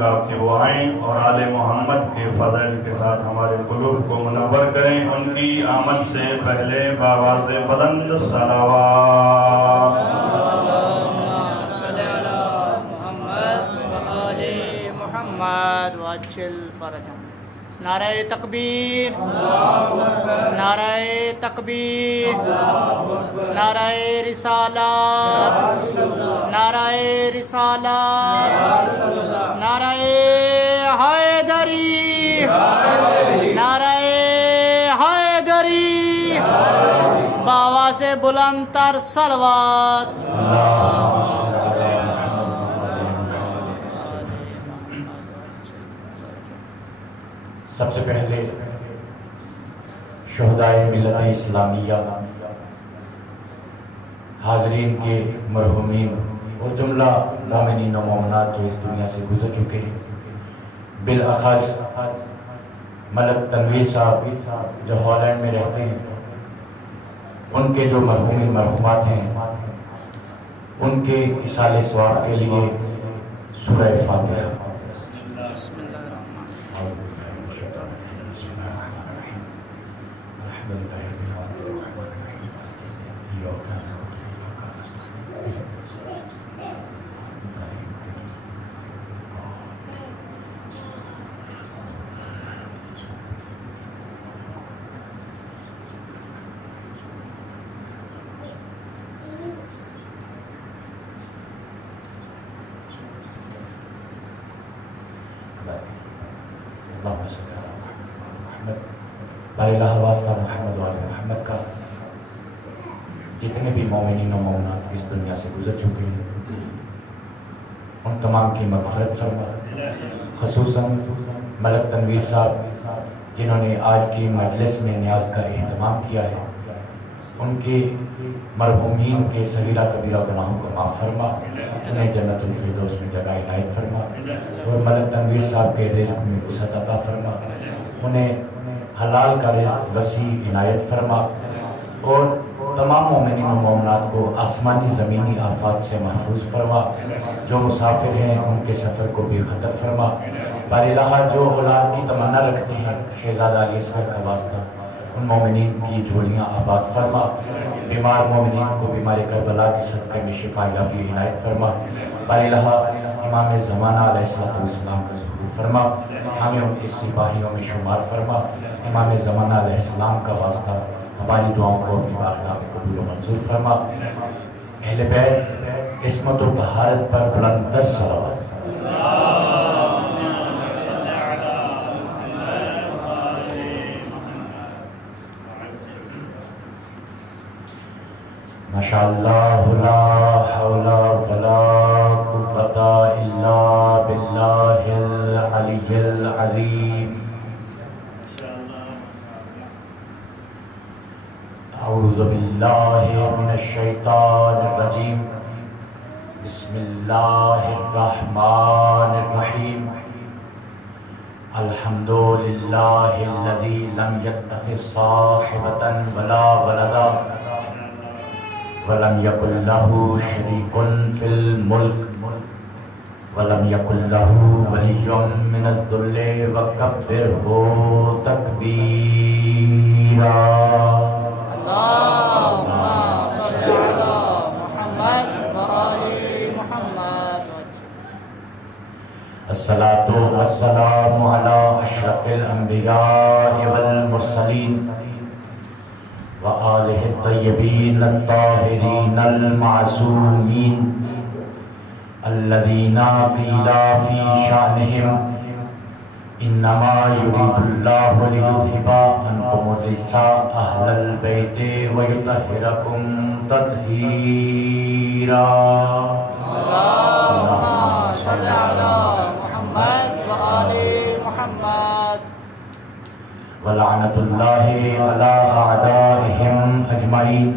گا کہ وہ آئیں اور آل محمد کے فضائل کے ساتھ ہمارے قلوب کو منور کریں. ان کی آمد سے پہلے بآواز بلند صلوات. نعرہ تکبیر، نعرہ تکبیر، نعرہ رسالت، نعرہ رسالت، نعرہ حیدری، نعرہ حیدری، بآواز بلند تر صلوات. سب سے پہلے شہدائے ملت اسلامیہ، حاضرین کے مرحومین اور جملہ مومنین و مومنات جو اس دنیا سے گزر چکے ہیں، بالاخص ملک تنویر صاحب جو ہالینڈ میں رہتے ہیں، ان کے جو مرحومین مرحومات ہیں، ان کے ایصال ثواب کے لیے سورہ فاتحہ. بار الہ واسطہ محمد و آل محمد کا جتنے بھی مومنین و مومنات اس دنیا سے گزر چکے ہیں ان تمام کی مغفرت فرما. خصوصاً ملک تنویر صاحب جنہوں نے آج کی مجلس میں نیاز کا اہتمام کیا ہے، ان کے مرحومین کے صغیرہ کبیرہ گناہوں کو معاف فرما، انہیں جنت الفردوس میں جگہ عنایت فرما، اور ملک تنویر صاحب کے رزق میں وسعت عطا فرما، انہیں حلال کا رزق وسیع عنایت فرما، اور تمام مومنین و مومنات کو آسمانی زمینی آفات سے محفوظ فرما. جو مسافر ہیں ان کے سفر کو بے خطر فرما. بار الہ جو اولاد کی تمنا رکھتے ہیں شہزادہ علی اصغر کا واسطہ، ان مومنین کی جھولیاں آباد فرما. بیمار مومنین کو بیمار کربلا کے صدقے میں شفا یابی عنایت فرما. بار الہ امام زمانہ علیہ السلام کا ظہور فرما، ہمیں ان کے سپاہیوں میں شمار فرما. امام زمانہ علیہ السلام کا واسطہ ہماری دعاؤں کو اپنی بارگاہ میں قبول و منظور فرما. اہل بیت عصمت و طہارت پر بلند تر صلوات. ماشاءاللہ لا حول ولا قوة الا باللہ العلی العظیم. اعوذ باللہ من الشیطان الرجیم. بسم اللہ الرحمن الرحیم. الحمد للہ الذی لم يتخذ صاحبة ولا ولدا ولم يكن له شريك في الملك ولم يكن له ولي من الذل وكبره تكبيرا. الصلاة والسلام على أشرف الأنبياء والمرسلين وآله الطيبين الطاهرين المعصومين الذين قيل في شأنهم إنما يريد الله ليذهب عنكم الرجس أهل البيت ويطهركم تطهيرا. اللهم صل على محمد وآل محمد. ولعنة الله على أعدائهم أجمعين.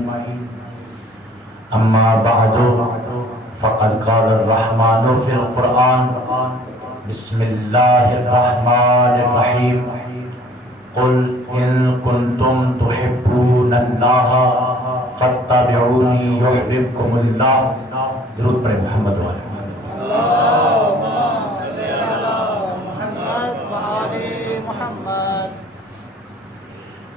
أما بعد فقد قال الرحمن في القرآن بسم الله الرحمن الرحيم. قل إن كنتم تحبون الله فاتبعوني يحببكم الله. درود پر محمد و آل محمد. اللهم صل على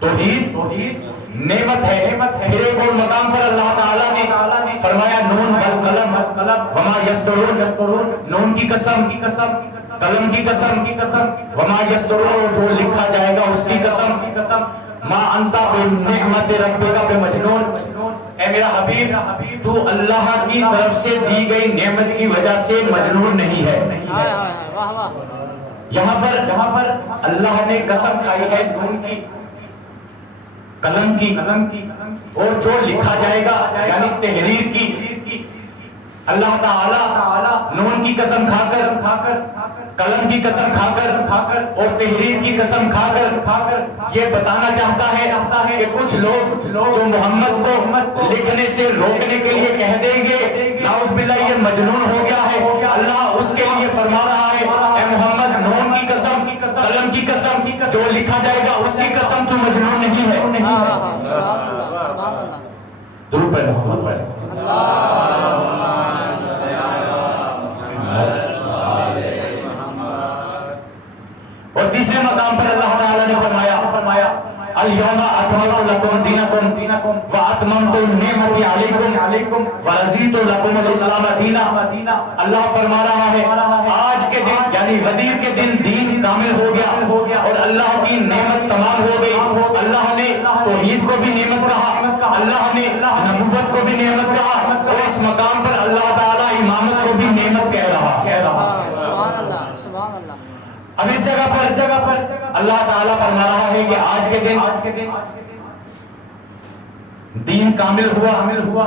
توحید نعمت ہے. پھر ایک اور مقام پر اللہ تعالیٰ نے فرمایا نون والقلم وما یسطرون، نون کی قسم، قلم کی قسم، وما یسطرون، جو لکھا جائے گا اس کی قسم، ما انتا بنعمت ربک بمجنون، اے میرا حبیب تو اللہ کی طرف سے دی گئی نعمت کی وجہ سے مجنون نہیں ہے. ہائے ہائے ہائے، واہ واہ. یہاں پر اللہ نے قسم کھائی ہے نون کی، قلم کی، اور جو لکھا جائے گا یعنی تحریر کی. اللہ تعالی نون کی قسم کھا کر، قلم کی قسم کھا کر اور تحریر کی قسم کھا کر یہ بتانا چاہتا ہے کہ کچھ لوگ جو محمد کو لکھنے سے روکنے کے لیے کہہ دیں گے نعوذ باللہ یہ مجنون ہو گیا ہے، اللہ اس کے لیے فرما رہا ہے اے محمد نون کی قسم، قلم کی قسم، جو لکھا جائے گا اس کی قسم تو مجنون نہیں ہے. سبحان اللہ، سبحان اللہ. درود پڑھ محمد پڑھ. اور تیسرے مقام پر اللہ تعالیٰ نے فرمایا اليوم اکملت لکم دینکم واتممت نعمتی علیکم ورضیت لکم الاسلام دینا. اللہ فرما رہا ہے آج کے دن یعنی غدیر کے دن دین کامل ہو گیا اور اللہ کی نعمت تمام ہو گئی. اللہ نے توحید کو بھی نعمت کہا، اللہ نے نبوت کو بھی نعمت کہا، اور اس مقام پر اللہ تعالیٰ امامت کو بھی نعمت کہہ رہا. سبحان اللہ، سبحان اللہ. اب اس جگہ پر اللہ تعالیٰ فرما رہا ہے کہ آج کے دن دین کامل ہوا،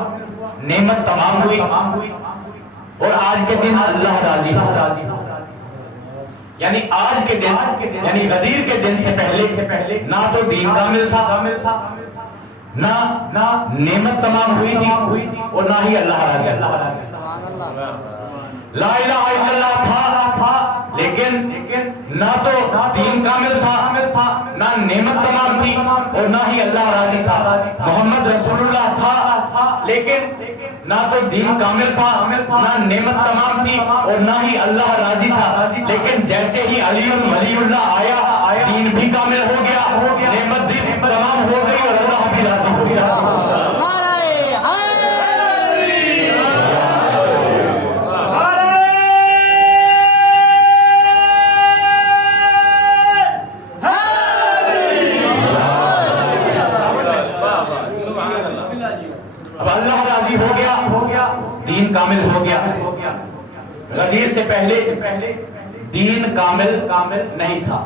نعمت تمام ہوئی، اور آج کے دن اللہ راضی ہو. یعنی آج کے دن یعنی غدیر کے دن سے پہلے نہ تو دین کامل تھا، نہ نعمت تمام ہوئی تھی، اور نہ ہی اللہ راضی. سبحان اللہ. لا الہ الا اللہ تھا لیکن نہ تو دین کامل تھا، نہ نعمت تمام تھی، اور نہ ہی اللہ راضی تھا. محمد رسول اللہ تھا لیکن نہ تو دین کامل تھا، نہ نعمت تمام تھی، اور نہ ہی اللہ راضی تھا. لیکن جیسے ہی علی ولی اللہ آیا دین بھی کامل ہو گیا، نعمت بھی تمام ہو گئی، اور اللہ بھی راضی ہو گیا. دین کامل ہو گیا. غدیر سے پہلے دین کامل نہیں تھا.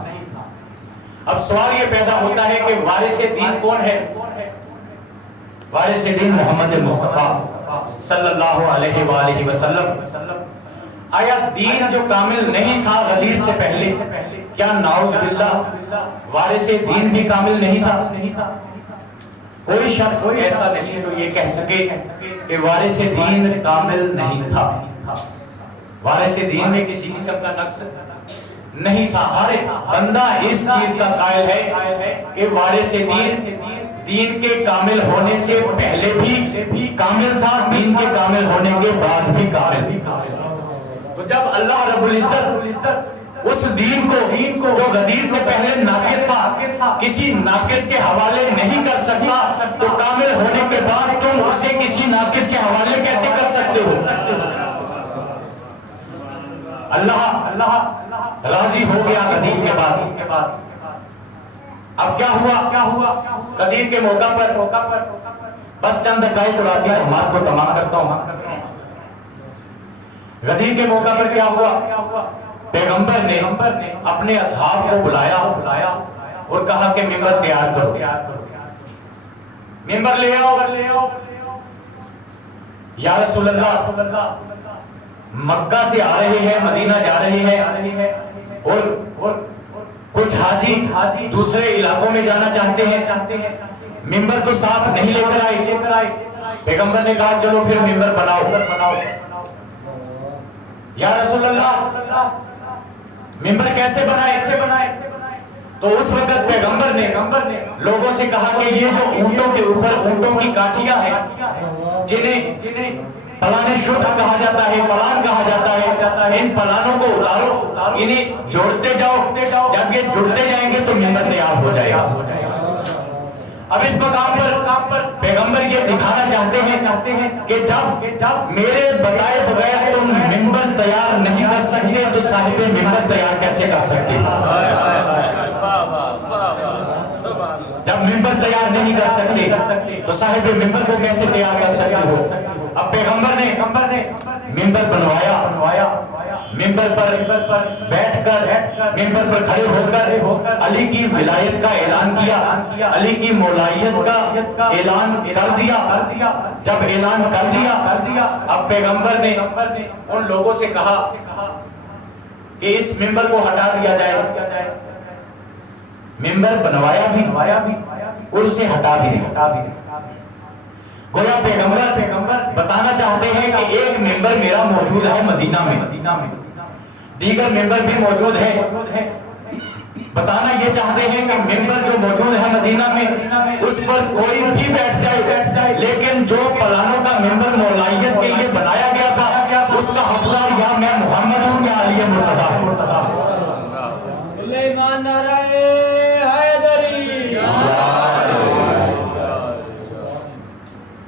اب سوال یہ پیدا ہوتا ہے کہ وارث دین کون ہے؟ وارث دین محمد مصطفیٰ صلی اللہ علیہ وآلہ وسلم. آیا دین جو کامل نہیں تھا غدیر سے پہلے، کیا نعوذ باللہ وارث دین بھی کامل نہیں تھا؟ کوئی شخص ایسا نہیں جو یہ کہہ سکے کہ وارث دین کامل نہیں تھا. وارث دین میں کسی قسم کا نقص نہیں تھا. ہر بندہ اس چیز کا قائل ہے کہ وارث دین کے کامل ہونے سے پہلے بھی کامل تھا، دین کے کامل ہونے کے بعد بھی کامل. تو جب اللہ رب العزت اس دین کو جو غدیر سے پہلے ناقص تھا کسی ناقص کے حوالے نہیں کر سکتا، تو کامل ہونے کے بعد تم اسے کسی ناقص کے حوالے کیسے کر سکتے ہو؟ اللہ راضی ہو گیا غدیر کے بعد. اب کیا ہوا غدیر کے موقع پر؟ بس چند دقائق اڑا کے ہمارے کو تمام کرتا ہوں. غدیر کے موقع پر کیا ہوا؟ پیغمبر نے اپنے اصحاب کو بلایا اور کہا کہ ممبر تیار کرو، ممبر لے آؤ. یا رسول اللہ مکہ سے آ رہے ہیں، مدینہ جا رہے ہیں، اور کچھ حاجی دوسرے علاقوں میں جانا چاہتے ہیں، ممبر تو ساتھ نہیں لے کر آئے. پیغمبر نے کہا چلو پھر ممبر بناؤ. یا رسول اللہ ممبر کیسے بنائے؟ تو اس وقت پیغمبر نے لوگوں سے کہا کہ یہ جو اونٹوں کے اوپر اونٹوں کی کاٹیاں ہیں جنہیں پلانے شدھ کہا جاتا ہے، پلان کہا جاتا ہے، ان پلانوں کو اتارو، انہیں جوڑتے جاؤ. جب یہ جڑتے جائیں گے تو ممبر تیار ہو جائے گا. اب اس مقام پر پیغمبر یہ دکھانا چاہتے ہیں کہ جب میرے بتائے بغیر تم ممبر تیار نہیں کر سکتے تو صاحب ممبر تیار کیسے کر سکتے؟ جب ممبر تیار نہیں کر سکتے تو صاحب ممبر کو کیسے تیار کر سکتے ہو؟ اب پیغمبر نے ممبر بنوایا، ممبر پر بیٹھ کر، ممبر پر کھڑے ہو کر علی کی ولایت کا اعلان کیا، علی کی مولائیت کا اعلان کر دیا۔ جب اعلان کر دیا اب پیغمبر نے ان لوگوں سے کہا کہ اس ممبر کو ہٹا دیا جائے۔ ممبر بنوایا بھی اور اسے ہٹا بھی دیا۔ گویا پیغمبر بتانا چاہتے ہیں کہ ایک ممبر میرا موجود ہے مدینہ میں، دیگر ممبر بھی موجود ہے۔ بتانا یہ چاہتے ہیں کہ ممبر جو موجود ہے مدینہ میں اس پر کوئی بھی بیٹھ جائے، لیکن جو پلانوں کا ممبر مولائیت کے لیے بنایا گیا تھا اس کا حقدار یا میں محمد ہوں یا علی مرتضیٰ ہوں۔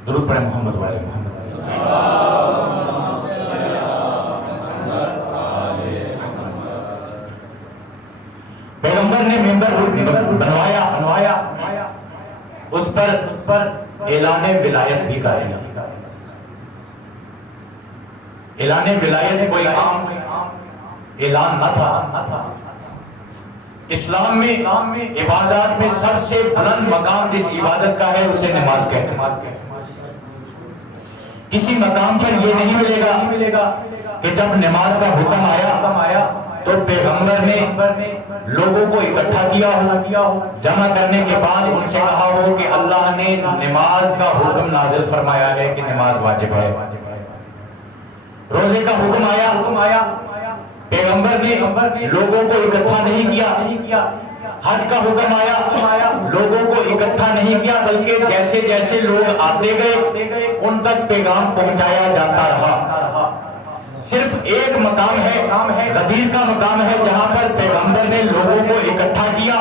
درود پڑھیں محمد والے محمد۔ پیغمبر نے ممبر بنوایا، اس پر اعلان ولایت بھی کر دیا۔ اعلان ولایت کوئی عام اعلان نہ تھا۔ اسلام میں عبادات میں سب سے بلند مقام جس عبادت کا ہے اسے نماز کہتے ہیں۔ کسی مقام پر یہ نہیں ملے گا کہ جب نماز کا حکم آیا تو پیغمبر نے لوگوں کو اکٹھا کیا ہو، جمع کرنے کے بعد ان سے کہا ہو کہ اللہ نے نماز کا حکم نازل فرمایا ہے کہ نماز واجب ہے۔ روزے کا حکم آیا، پیغمبر نے لوگوں کو اکٹھا نہیں کیا۔ حج کا حکم آیا، لوگوں کو اکٹھا نہیں کیا، بلکہ جیسے جیسے لوگ آتے گئے ان تک پیغام پہنچایا جاتا رہا۔ صرف ایک مقام ہے، غدیر کا مقام ہے، جہاں پر پیغمبر نے لوگوں کو اکٹھا کیا۔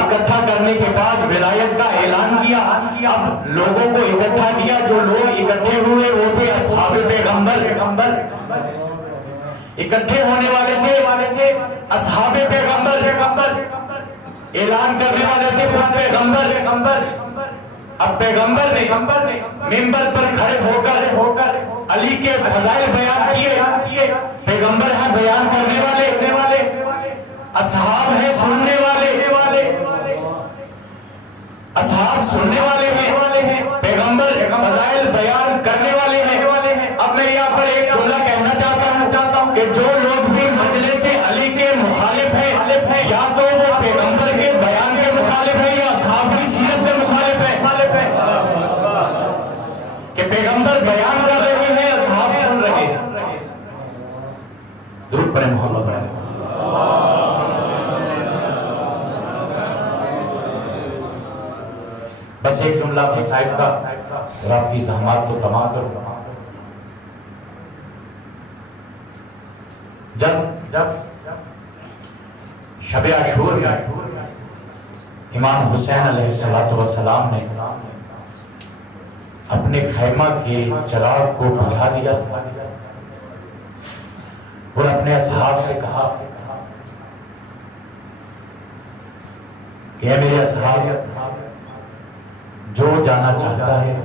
اکٹھا کرنے کے بعد ولایت کا اعلان کیا۔ اب لوگوں کو اکٹھا کیا، جو لوگ اکٹھے ہوئے وہ تھے اصحاب پیغمبر۔ اکٹھے ہونے والے تھے اصحاب پیغمبر، اعلان کرنے والے تھے خود پیغمبر۔ اب پیغمبر نے ممبر پر کھڑے ہو کر علی کے فضائل بیان کیے۔ پیغمبر ہیں بیان کرنے والے، اصحاب ہیں سننے والے، اصحاب سننے والے ہیں، پیغمبر فضائل بیان کرنے والے ہیں۔ اب میں یہاں پر ایک جملہ کہنا چاہتا ہوں کہ جو لوگ بھی مجلس علی کے مخالف ہیں، یا تو وہ پیغمبر کے بیان کے مخالف ہیں یا اصحاب کی سیرت کے مخالف ہیں، کہ پیغمبر بیان کر رہے ہیں، اصحاب سن رہے ہیں۔ درود پڑھیں محمد والے۔ بس ایک جملہ اپنی صاحب کا اور آپ کی زحمات کو تمام کروں۔ جب شب عاشور میں امام حسین علیہ السلام نے اپنے خیمہ کے چراغ کو بجھا دیا اور اپنے اصحاب سے کہا کہ اے میرے اصحاب، جو جانا چاہتا ہے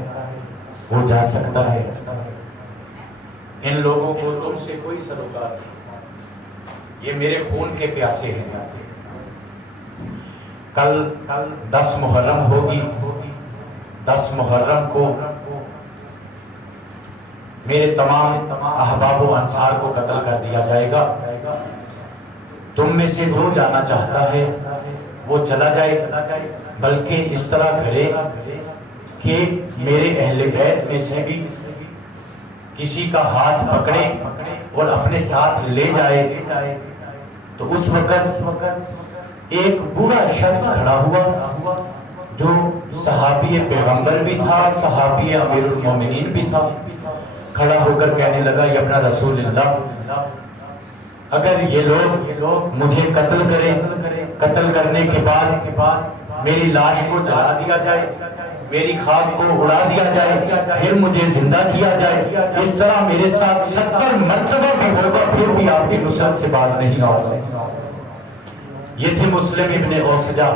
وہ جا سکتا ہے، ان لوگوں کو تم سے کوئی سروکار نہیں، یہ میرے خون کے پیاسے ہیں۔ کل 10 محرم ہوگی، 10 محرم کو میرے تمام احباب و انصار کو قتل کر دیا جائے گا۔ تم میں سے جو جانا چاہتا ہے وہ چلا جائے، بلکہ اس طرح کرے کہ میرے اہل بیت میں سے بھی کسی کا ہاتھ پکڑے اور اپنے ساتھ لے جائے۔ تو اس وقت ایک بوڑھا شخص کھڑا ہوا جو صحابی پیغمبر بھی تھا، صحابی امیر المومنین بھی تھا، کھڑا ہو کر کہنے لگا یا ابن رسول اللہ، اگر یہ لوگ مجھے قتل کریں، قتل کرنے کے بعد میری لاش کو جلا دیا جائے، میری خاک کو اڑا دیا جائے، پھر مجھے زندہ کیا جائے، اس طرح میرے ساتھ 70 مرتبہ بھی ہوگا، پھر بھی آپ کی نصرت سے باز نہیں آؤں گا۔ یہ تھے مسلم ابن اوسجہ،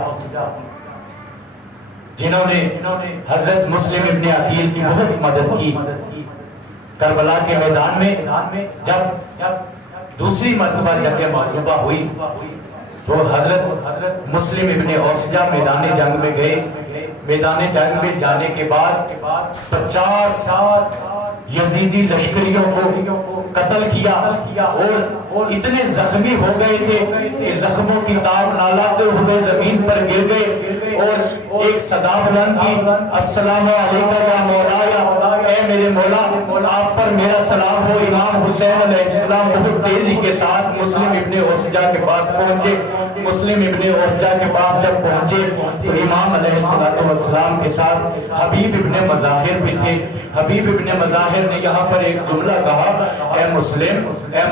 جنہوں نے حضرت مسلم ابن عقیل کی بہت مدد کی۔ کربلا کے میدان میں جب دوسری مرتبہ جنگ مغلوبہ ہوئی تو حضرت مسلم ابن اوسجہ میدان جنگ میں گئے۔ میدان جنگ میں جانے کے بعد 50 یزیدی لشکریوں کو قتل کیا اور اتنے زخمی ہو گئے تھے کہ زخموں کی تاب نہ لاتے ہوئے زمین پر گر گئے اور ایک صدا بلند کی، السلام علیکہ یا مولا، اے میرے مولا آپ پر میرا سلام ہو۔ امام حسین علیہ السلام بہت تیزی کے ساتھ مسلم ابن اوسجہ کے پاس پہنچے۔ مسلم ابن اوسجہ کے پاس جب پہنچے تو امام علیہ السلام کے ساتھ حبیب ابن مظاہر بھی تھے۔ حبیب ابن مظاہر نے یہاں پر ایک جملہ کہا، اے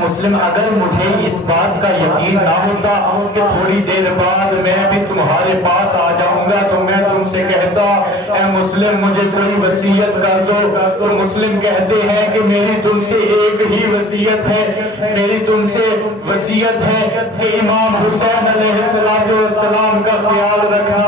مسلم اگر مجھے اس بات کا یقین نہ ہوتا کہ تھوڑی دیر بعد میں بھی تمہارے پاس آ جاؤں گا تو میں تم سے کہتا اے مسلم مجھے کوئی وصیت کر دو۔ تو مسلم کہتے ہیں کہ میری تم سے ایک ہی وصیت ہے، میری تم سے وصیت ہے کہ امام حسین علیہ السلام کا خیال رکھنا،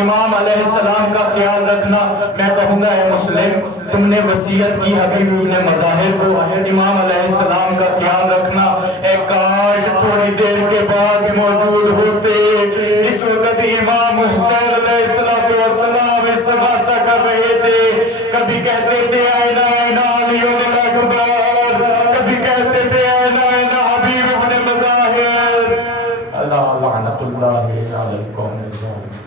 امام علیہ السلام کا خیال رکھنا۔ میں کہوں گا اے مسلم تم نے وصیت کی حبیب ابن مظاہر کو امام علیہ السلام کا خیال رکھنا، اے کاش تھوڑی دیر کے بعد موجود ہوتے اس وقت امام حسین علیہ السلام استغاثہ کر رہے تھے۔ کبھی کہتے تھے این این علی اکبر، کبھی کہتے تھے این این حبیب ابن مظاہر۔ اللہ لعنت اللہ علی القوم الظالمین۔